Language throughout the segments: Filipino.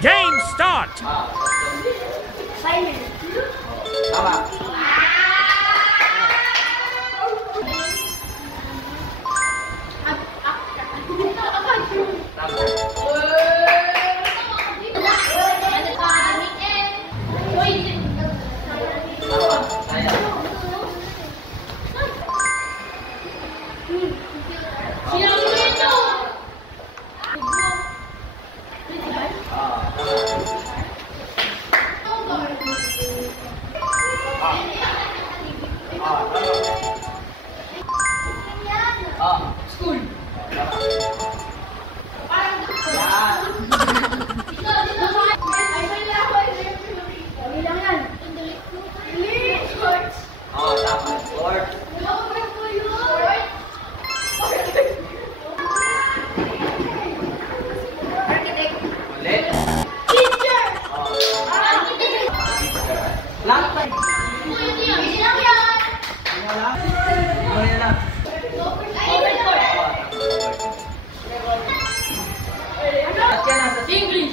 Game start! Tama. School. English.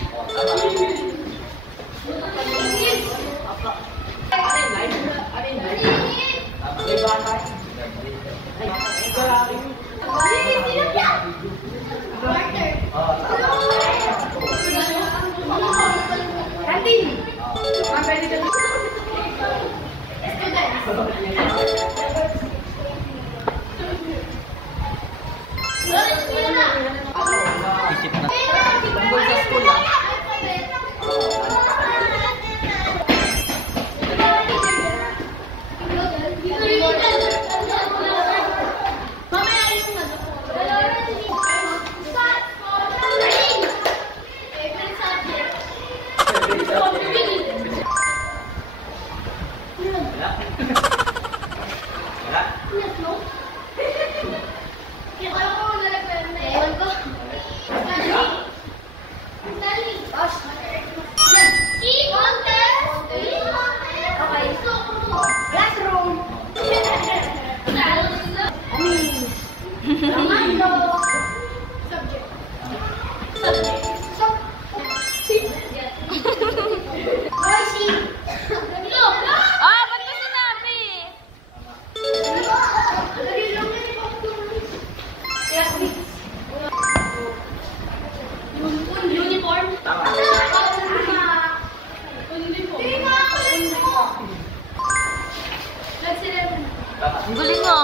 Ang galing mo.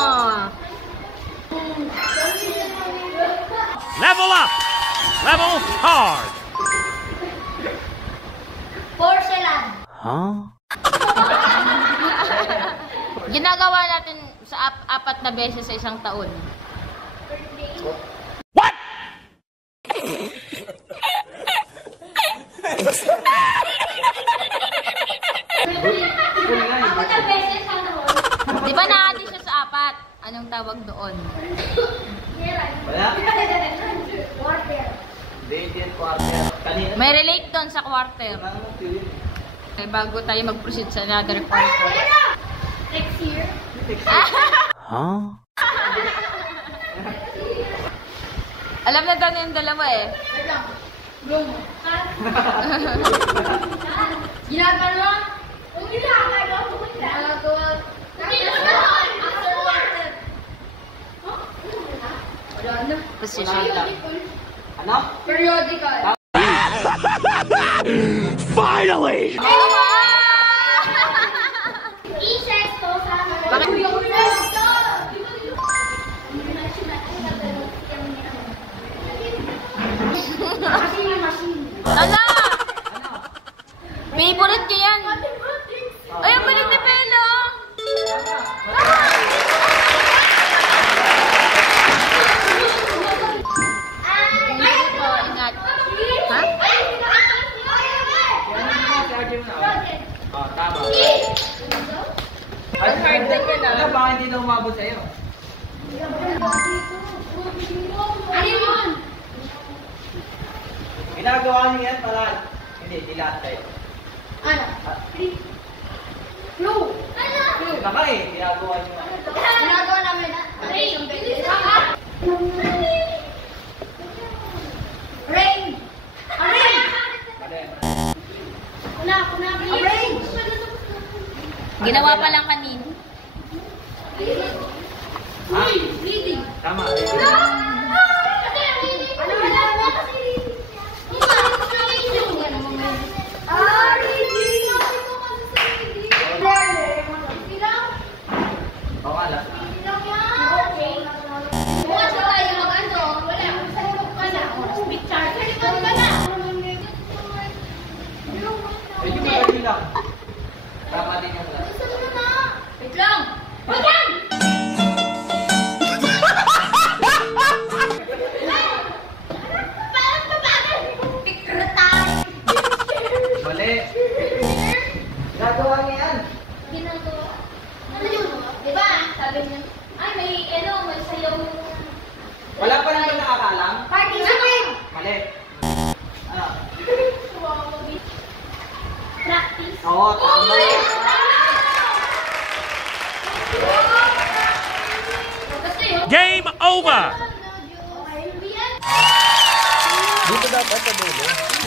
Level up! Level hard! Porcelain. Huh? Ginagawa natin sa apat na beses sa isang taon. What? Apat na beses sa taon. Di ba na-add siya sa apat? Anong tawag doon? Wala? Water. Indian quarter. Kanina. May relate doon sa quarter. Okay, bago tayo mag-proceed sa another quarter. Next year. Huh? Alam na daw na yung dalawa eh. Wait lang. Go mo. Ginagano? Huwag ginagano. Ginagawa. After water. Wala na. Position. Ano? Periodical. Finally! Incesto sa Bakit? Ala! Favorite niya yan. Ay, ang galing ni Bella. Ingat. Ha? Tama. Ang hard na yun Ano ba hindi na umabot sa'yo? Ano yun? Ginagawa niyo yan para... Hindi, di lahat kayo. Ano? Clue. Clue. Baka eh, ginagawa niyo. Ginagawa namin. Rain. Rain. Gawa pa lang kanina. Ha? Reading. Tama. Ano wala mo kasi reading. Reading. Bilang. Oo nga lang. Bilang yan. Bukas na tayo mag-ano. Wala. Salibog ka na. Speed chart. Salibog ka na. Medyo madali lang. Tama din yung lang. Wait lang. Wait lang! Parang babae. Tikretan. Mali. Ginagawa niya yan. Ginagawa. Ano yun? Diba? Sabi niya, ay may sayaw. Wala pa naman nakakalam. Participate! Mali. Ano? Practice. Oo, tama. Basta yun. Game over! Okay. Dito dapat sa dulo.